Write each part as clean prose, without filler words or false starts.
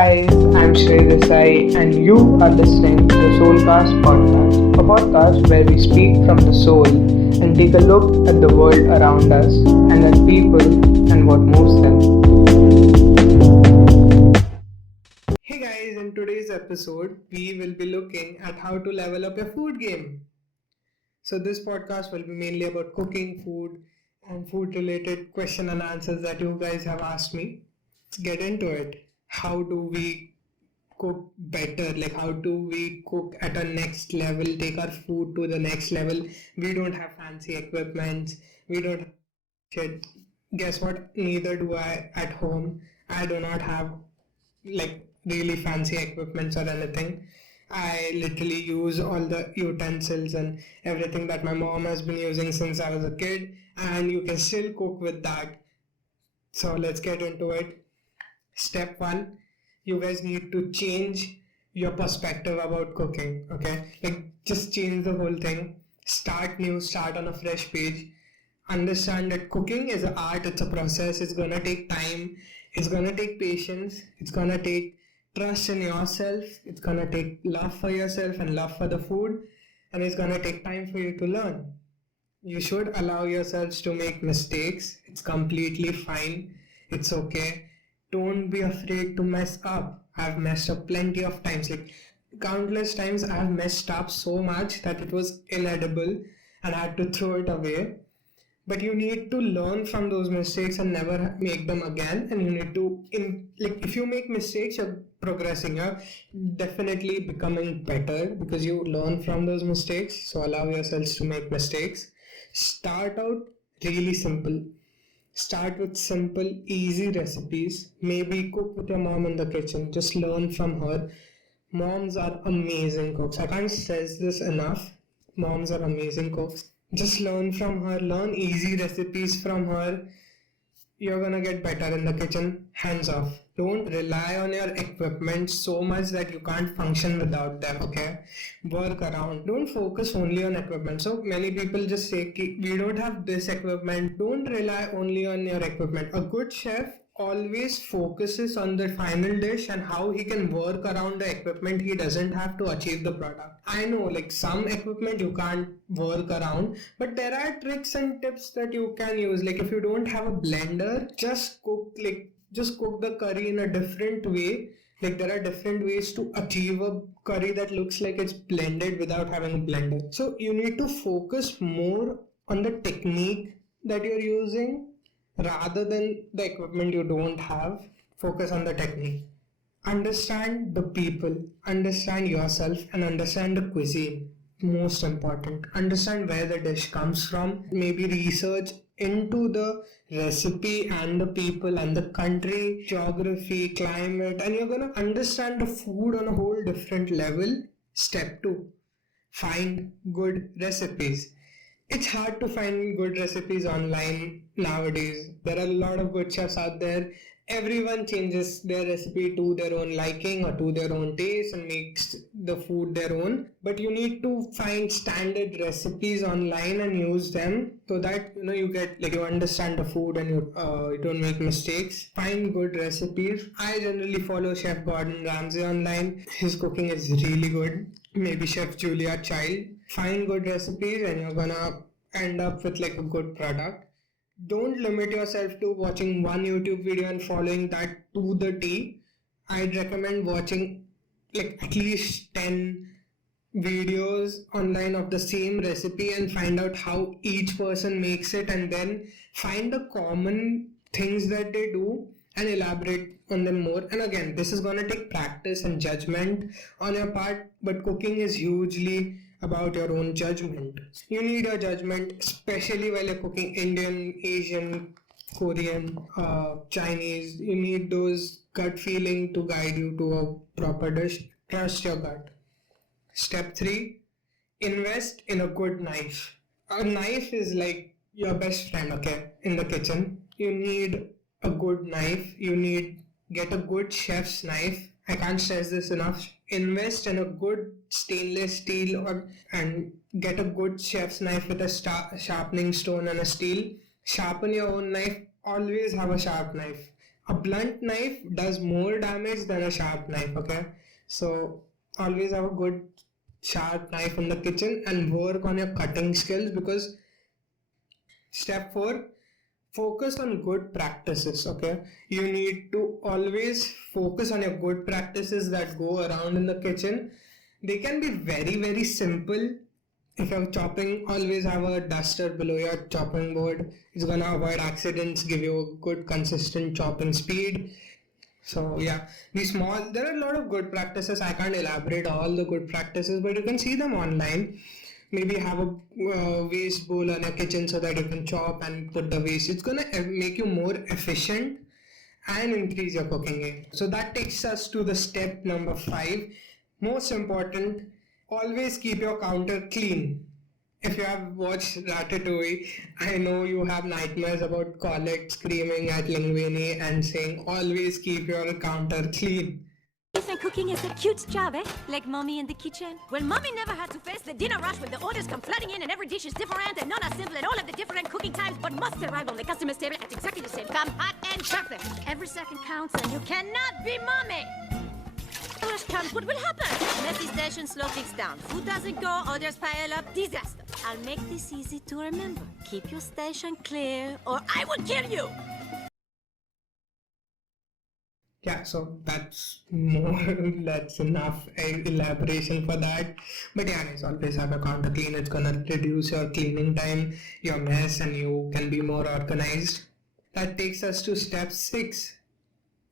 guys, I'm Shrey Desai, and you are listening to the Soulcast podcast, a podcast where we speak from the soul and take a look at the world around us and at people and what moves them. Hey guys, in today's episode, we will be looking at how to level up your food game. So, this podcast will be mainly about cooking, food, and food related question and answers that you guys have asked me. Let's get into it. How do we cook better? Like, how do we cook at a next level, take our food to the next level? We don't have fancy equipment, we don't have shit. Guess what? Neither do I at home. I do not have like really fancy equipments or anything. I literally use all the utensils and everything that my mom has been using since I was a kid, and you can still cook with that. So let's get into it. Step one, you guys need to change your perspective about cooking. Okay, like just change the whole thing. Start new, start on a fresh page. Understand that cooking is an art, it's a process, it's gonna take time, it's gonna take patience, it's gonna take trust in yourself, it's gonna take love for yourself and love for the food, and it's gonna take time for you to learn. You should allow yourselves to make mistakes. It's completely fine. It's okay. Don't be afraid to mess up. I've messed up plenty of times. Like countless times I've messed up so much that it was inedible and I had to throw it away. But you need to learn from those mistakes and never make them again. And you need to like if you make mistakes, you're progressing, you're definitely becoming better because you learn from those mistakes. So allow yourselves to make mistakes. Start out really simple. Start with simple, easy recipes. Maybe cook with your mom in the kitchen. Just learn from her. Moms are amazing cooks. I can't stress this enough. Moms are amazing cooks. Just learn from her. Learn easy recipes from her. You're gonna get better in the kitchen. Hands off. Don't rely on your equipment so much that you can't function without them. Okay, work around. Don't focus only on equipment. So many people just say we don't have this equipment. Don't rely only on your equipment. A good chef always focuses on the final dish and how he can work around the equipment he doesn't have to achieve the product. I know like some equipment you can't work around, but there are tricks and tips that you can use. Like if you don't have a blender, just cook the curry in a different way. Like there are different ways to achieve a curry that looks like it's blended without having a blender. So you need to focus more on the technique that you're using rather than the equipment you don't have. Focus on the technique. Understand the people, understand yourself, and understand the cuisine. Most important, understand where the dish comes from. Maybe research into the recipe and the people and the country, geography, climate, and you're gonna understand the food on a whole different level. Step 2, find good recipes. It's hard to find good recipes online nowadays. There are a lot of good chefs out there. Everyone changes their recipe to their own liking or to their own taste and makes the food their own. But you need to find standard recipes online and use them so that you get like you understand the food and you don't make mistakes. Find good recipes. I generally follow Chef Gordon Ramsay online. His cooking is really good. Maybe Chef Julia Child. Find good recipes and you're gonna end up with like a good product. Don't limit yourself to watching one YouTube video and following that to the T. I'd recommend watching like at least 10 videos online of the same recipe and find out how each person makes it, and then find the common things that they do and elaborate on them more. And again, this is gonna take practice and judgment on your part, but cooking is hugely about your own judgment. You need a judgment, especially while you're cooking Indian, Asian, Korean, Chinese. You need those gut feeling to guide you to a proper dish. Trust your gut. Step 3, invest in a good knife. A knife is like your best friend, okay, in the kitchen. You need a good knife. Get a good chef's knife. I can't stress this enough. Invest in a good stainless steel and get a good chef's knife with a sharpening stone and a steel. Sharpen your own knife. Always have a sharp knife. A blunt knife does more damage than a sharp knife, okay? So always have a good sharp knife in the kitchen and work on your cutting skills, because step 4, focus on good practices, okay? You need to always focus on your good practices that go around in the kitchen. They can be very, very simple. If you're chopping, always have a duster below your chopping board. It's gonna avoid accidents, give you a good consistent chopping speed. So yeah, there are a lot of good practices. I can't elaborate all the good practices, but you can see them online. Maybe have a waste bowl in your kitchen so that you can chop and put the waste. It's gonna make you more efficient and increase your cooking game. So that takes us to the step number 5. Most important, always keep your counter clean. If you have watched Ratatouille, I know you have nightmares about Colette screaming at Linguini and saying, always keep your counter clean. You think cooking is a cute job, eh? Like mommy in the kitchen? Well, mommy never had to face the dinner rush with the orders come flooding in and every dish is different and none are simple and all of the different cooking times, but must arrive on the customer's table at exactly the same time, hot and perfect. Every second counts and you cannot be mommy! Rush comes, what will happen? Messy station, slow things down. Food doesn't go, orders pile up, disaster. I'll make this easy to remember. Keep your station clear or I will kill you! Yeah, so that's enough elaboration for that. But yeah, guys, always have a counter clean. It's gonna reduce your cleaning time, your mess, and you can be more organized. That takes us to step 6.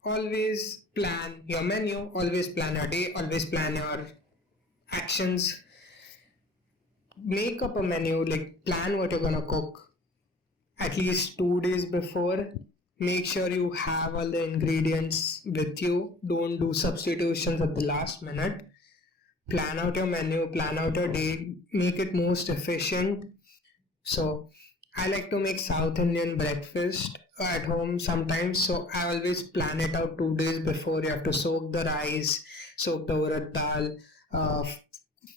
Always plan your menu, always plan your day, always plan your actions. Make up a menu, like plan what you're gonna cook at least 2 days before. Make sure you have all the ingredients with you. Don't do substitutions at the last minute. Plan out your menu, plan out your day, make it most efficient. So I like to make South Indian breakfast at home sometimes, so I always plan it out 2 days before. You have to soak the rice, soak the urad dal,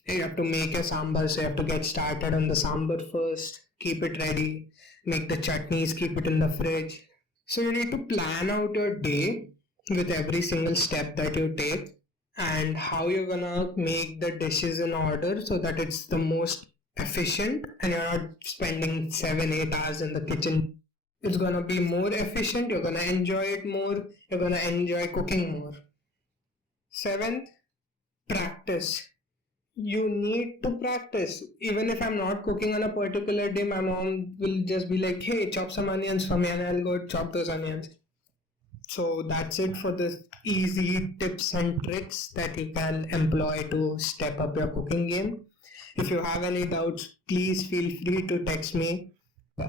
you have to make your sambar, so you have to get started on the sambar first, keep it ready, make the chutneys, keep it in the fridge. So you need to plan out your day with every single step that you take and how you're gonna make the dishes in order so that it's the most efficient and you're not spending 7-8 hours in the kitchen. It's gonna be more efficient, you're gonna enjoy it more, you're gonna enjoy cooking more. 7th, practice. You need to practice. Even if I'm not cooking on a particular day, my mom will just be like, hey, chop some onions for me, and I'll go chop those onions. So that's it for the easy tips and tricks that you can employ to step up your cooking game. If you have any doubts, please feel free to text me.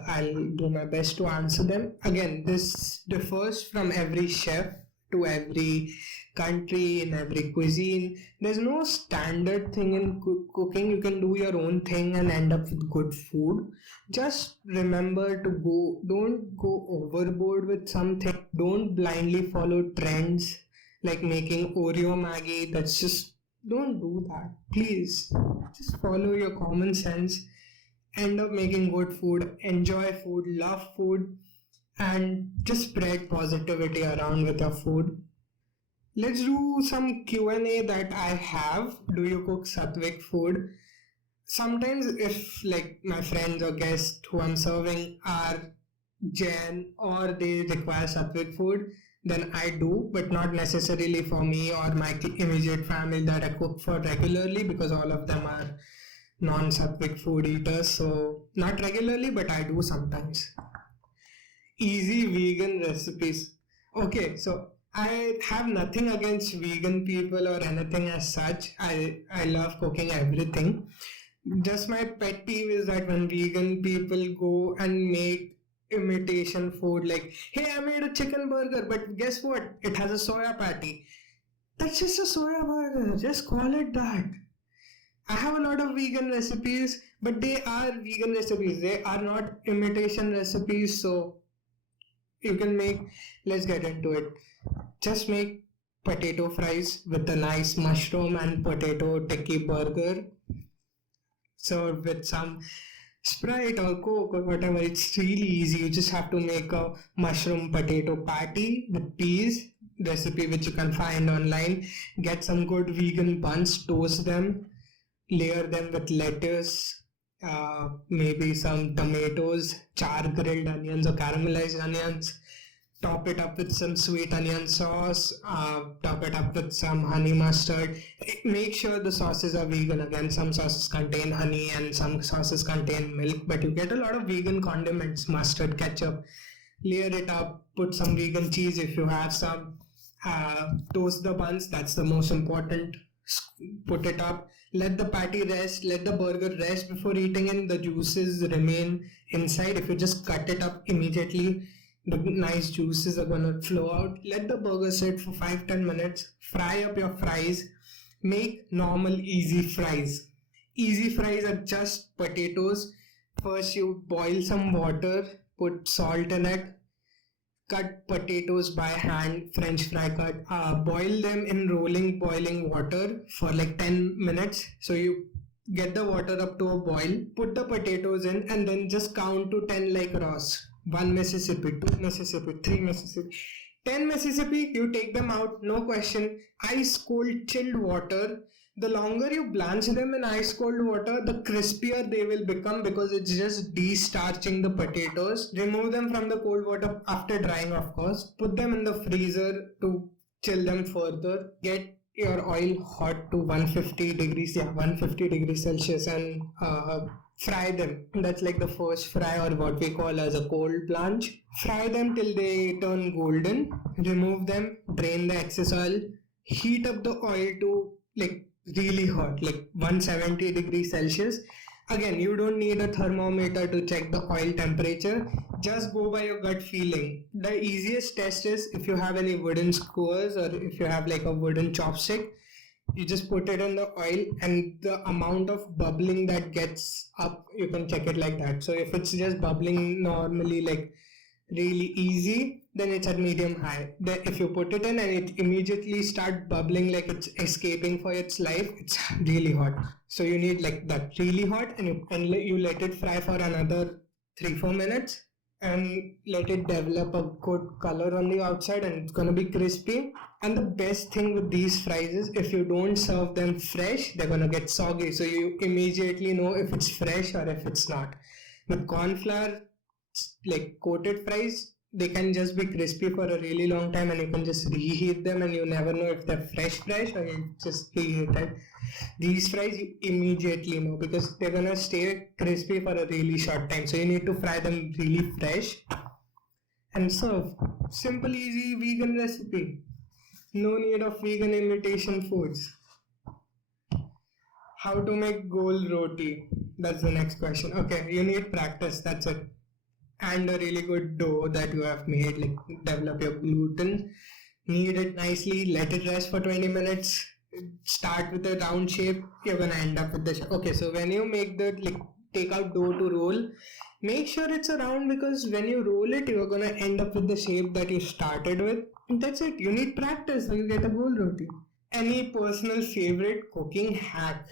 I'll do my best to answer them. Again, this differs from every chef to every country, in every cuisine. There's no standard thing in cooking. You can do your own thing and end up with good food. Just remember to don't go overboard with something. Don't blindly follow trends like making Oreo Maggie. Don't do that. Please, just follow your common sense. End up making good food, enjoy food, love food, and just spread positivity around with your food. Let's do some Q&A that I have. Do you cook Sattvic food? Sometimes if like my friends or guests who I'm serving are Jain or they require Sattvic food, then I do, but not necessarily for me or my immediate family that I cook for regularly, because all of them are non-Sattvic food eaters. So not regularly, but I do sometimes. Easy vegan recipes. Okay, so I have nothing against vegan people or anything as such. I love cooking everything. Just my pet peeve is that when vegan people go and make imitation food, like, hey, I made a chicken burger, but guess what? It has a soya patty. That's just a soya burger. Just call it that. I have a lot of vegan recipes, but they are vegan recipes. They are not imitation recipes. So you can let's get into it. Just make potato fries with a nice mushroom and potato tikki burger served with some Sprite or Coke or whatever. It's really easy. You just have to make a mushroom potato patty with peas, recipe which you can find online. Get some good vegan buns, toast them, layer them with lettuce, maybe some tomatoes, char grilled onions or caramelized onions. Top it up with some sweet onion sauce, top it up with some honey mustard. Make sure the sauces are vegan. Again, some sauces contain honey and some sauces contain milk, but you get a lot of vegan condiments, mustard, ketchup. Layer it up, put some vegan cheese if you have some. Toast the buns, that's the most important. Put it up, let the patty rest, let the burger rest before eating it. The juices remain inside. If you just cut it up immediately, the nice juices are gonna flow out. Let the burger sit for 5-10 minutes. Fry up your fries. Make normal easy fries. Easy fries are just potatoes. First you boil some water, put salt in it, cut potatoes by hand, French fry cut. Boil them in rolling boiling water for like 10 minutes. So you get the water up to a boil, put the potatoes in, and then just count to 10 like Ross. 1 Mississippi, 2 Mississippi, 3 Mississippi, 10 Mississippi. You take them out, no question. Ice cold chilled water. The longer you blanch them in ice cold water, the crispier they will become, because it's just de-starching the potatoes. Remove them from the cold water after drying, of course. Put them in the freezer to chill them further. Get your oil hot to 150 degrees, 150 degrees Celsius, and fry them. That's like the first fry, or what we call as a cold blanch. Fry them till they turn golden. Remove them, drain the excess oil. Heat up the oil to like really hot, like 170 degrees Celsius. Again, you don't need a thermometer to check the oil temperature. Just go by your gut feeling. The easiest test is if you have any wooden skewers, or if you have like a wooden chopstick, you just put it in the oil, and the amount of bubbling that gets up, you can check it like that. So if it's just bubbling normally, like really easy, then it's at medium high. Then if you put it in and it immediately start bubbling like it's escaping for its life, it's really hot. So you need like that really hot, and you let it fry for another 3-4 minutes and let it develop a good color on the outside, and it's gonna be crispy. And the best thing with these fries is if you don't serve them fresh, they're gonna get soggy. So you immediately know if it's fresh or if it's not. With corn flour, like coated fries, they can just be crispy for a really long time, and you can just reheat them, and you never know if they're fresh or you just reheated. These fries you immediately know, because they're gonna stay crispy for a really short time. So you need to fry them really fresh and serve. Simple, easy vegan recipe. No need of vegan imitation foods. How to make gol roti? That's the next question. Okay, you need practice, that's it. And a really good dough that you have made, like develop your gluten. Knead it nicely, let it rest for 20 minutes. Start with a round shape, you're gonna end up with the shape. Okay, so when you make the, like, take out dough to roll, make sure it's a round, because when you roll it, you're gonna end up with the shape that you started with. And that's it. You need practice so you get a gol roti. Any personal favorite cooking hack?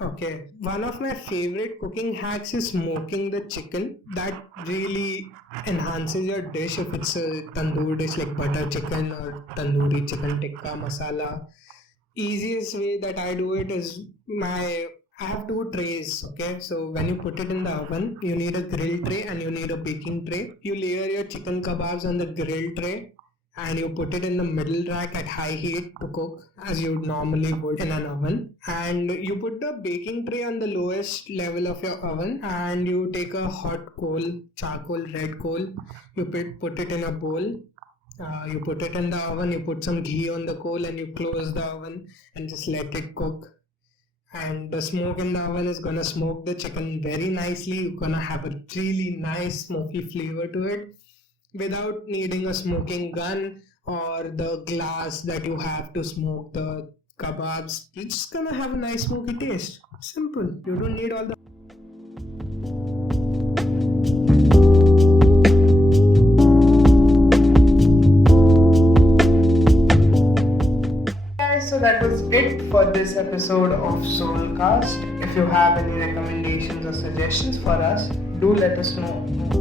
Okay, one of my favorite cooking hacks is smoking the chicken. That really enhances your dish if it's a tandoor dish like butter chicken or tandoori chicken tikka masala. Easiest way that I do it is I have 2 trays, okay? So when you put it in the oven, you need a grill tray and you need a baking tray. You layer your chicken kebabs on the grill tray, and you put it in the middle rack at high heat to cook as you normally would in an oven. And you put the baking tray on the lowest level of your oven, and you take a hot coal, charcoal, red coal, you put it in a bowl. You put it in the oven, you put some ghee on the coal, and you close the oven and just let it cook. And the smoke in the oven is gonna smoke the chicken very nicely. You're gonna have a really nice smoky flavor to it, without needing a smoking gun or the glass that you have to smoke the kebabs. It's just gonna have a nice smoky taste. Simple. You don't need all the guys. So that was it for this episode of Soulcast. If you have any recommendations or suggestions for us, do let us know.